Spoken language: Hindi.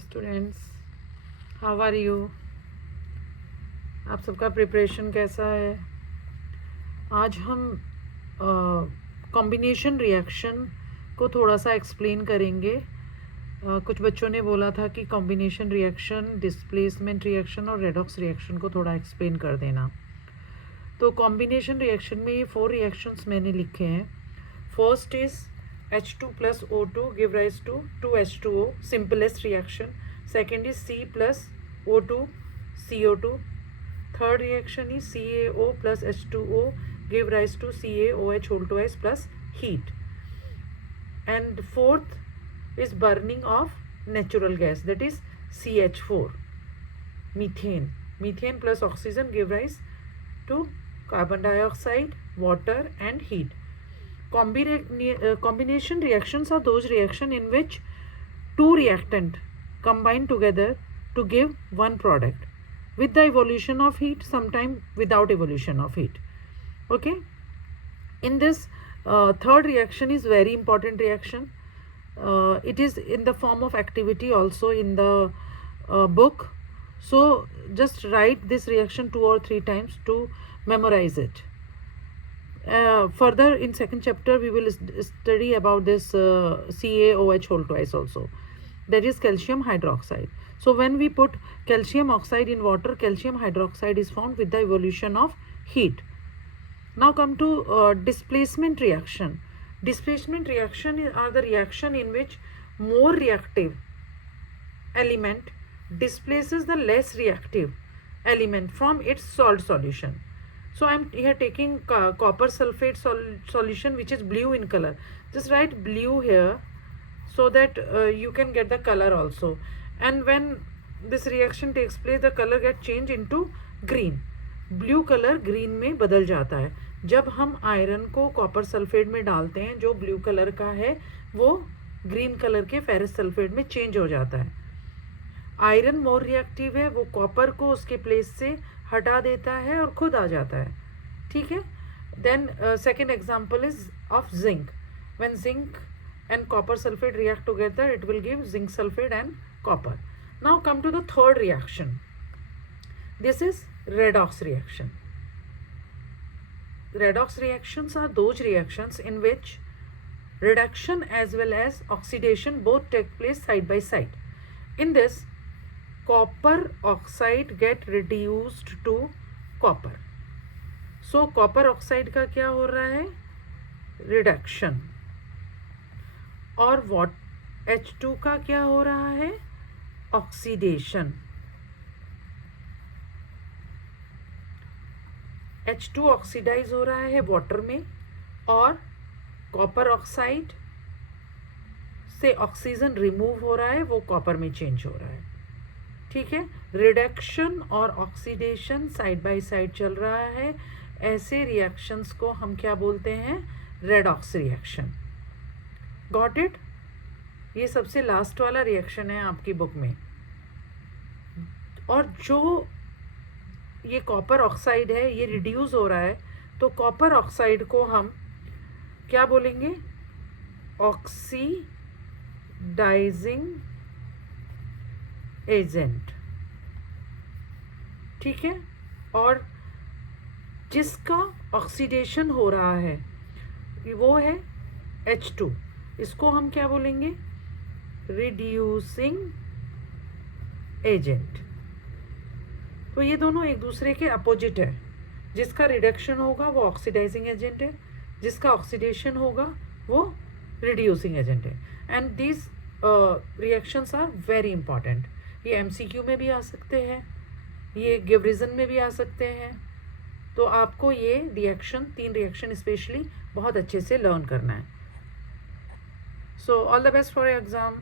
Students, how are you? आप सबका प्रिपरेशन कैसा है? आज हम कॉम्बिनेशन रिएक्शन को थोड़ा सा एक्सप्लेन करेंगे. कुछ बच्चों ने बोला था कि कॉम्बिनेशन रिएक्शन, डिस्प्लेसमेंट रिएक्शन और रेडॉक्स रिएक्शन को थोड़ा एक्सप्लेन कर देना. तो कॉम्बिनेशन रिएक्शन में ये 4 रिएक्शंस मैंने लिखे हैं. First is H2 plus O2 give rise to 2H2O, simplest reaction. Second is C plus O2 CO2. Third reaction is CaO plus H2O give rise to CaOH whole twice plus heat. And fourth is burning of natural gas, that is CH4, methane. Methane plus oxygen give rise to carbon dioxide, water and heat. Combination reactions are those reactions in which two reactants combine together to give one product with the evolution of heat, sometimes without evolution of heat. Okay. In this third reaction is very important reaction. It is in the form of activity also in the book. So just write this reaction 2 or 3 times to memorize it. Further in second chapter we will study about this CaOH whole twice also, that is calcium hydroxide. So when we put calcium oxide in water, calcium hydroxide is formed with the evolution of heat. Now come to displacement reaction. Displacement reaction are the reaction in which more reactive element displaces the less reactive element from its salt solution. So I am here taking copper sulfate solution which is blue in color. Just write blue here so that you can get the color also. And when this reaction takes place, the color get changed into green. Blue color green में बदल जाता है. जब हम आयरन को कॉपर सल्फेट में डालते हैं, जो ब्लू कलर का है वो ग्रीन कलर के फेरस सल्फेट में चेंज हो जाता है. आयरन मोर रिएक्टिव है, वो कॉपर को उसके प्लेस से हटा देता है और खुद आ जाता है. ठीक है. Then second example is of zinc. When zinc and copper sulphate react together, it will give zinc sulphate and copper. Now come to the third reaction. This is redox reaction. Redox reactions are those reactions in which reduction as well as oxidation both take place side by side. In this, copper oxide get reduced to copper. So copper oxide का क्या हो रहा है? Reduction. और H2 का क्या हो रहा है? Oxidation. H2 ऑक्सीडाइज हो रहा है वाटर में और कॉपर ऑक्साइड से ऑक्सीजन रिमूव हो रहा है, वो कॉपर में चेंज हो रहा है. ठीक है. रिडक्शन और ऑक्सीडेशन साइड बाय साइड चल रहा है. ऐसे रिएक्शंस को हम क्या बोलते हैं? Redox reaction. Got it? ये सबसे लास्ट वाला रिएक्शन है आपकी बुक में. और जो ये कॉपर ऑक्साइड है, ये रिड्यूस हो रहा है, तो कॉपर ऑक्साइड को हम क्या बोलेंगे? Oxidising agent. ठीक है. और जिसका ऑक्सीडेशन हो रहा है वो है H2. इसको हम क्या बोलेंगे? Reducing agent. तो ये दोनों एक दूसरे के अपोजिट है. जिसका रिडक्शन होगा वो ऑक्सीडाइजिंग एजेंट है, जिसका ऑक्सीडेशन होगा वो रिड्यूसिंग एजेंट है. And these reactions are very important. ये MCQ में भी आ सकते हैं, ये गिव रीजन में भी आ सकते हैं. तो आपको ये रिएक्शन, 3 रिएक्शन स्पेशली बहुत अच्छे से लर्न करना है. So all the best for exam.